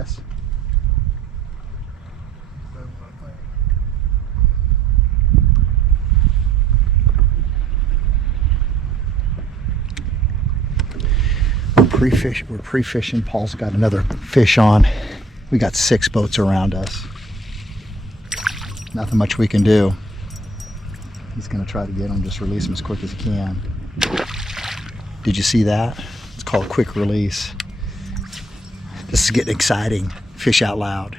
Yes. We're pre-fishing. Paul's got another fish on. We got 6 boats around us. Nothing much we can do. He's gonna try to get them, just release them as quick as he can. Did you see that? It's called quick release. This is getting exciting. Fish out loud.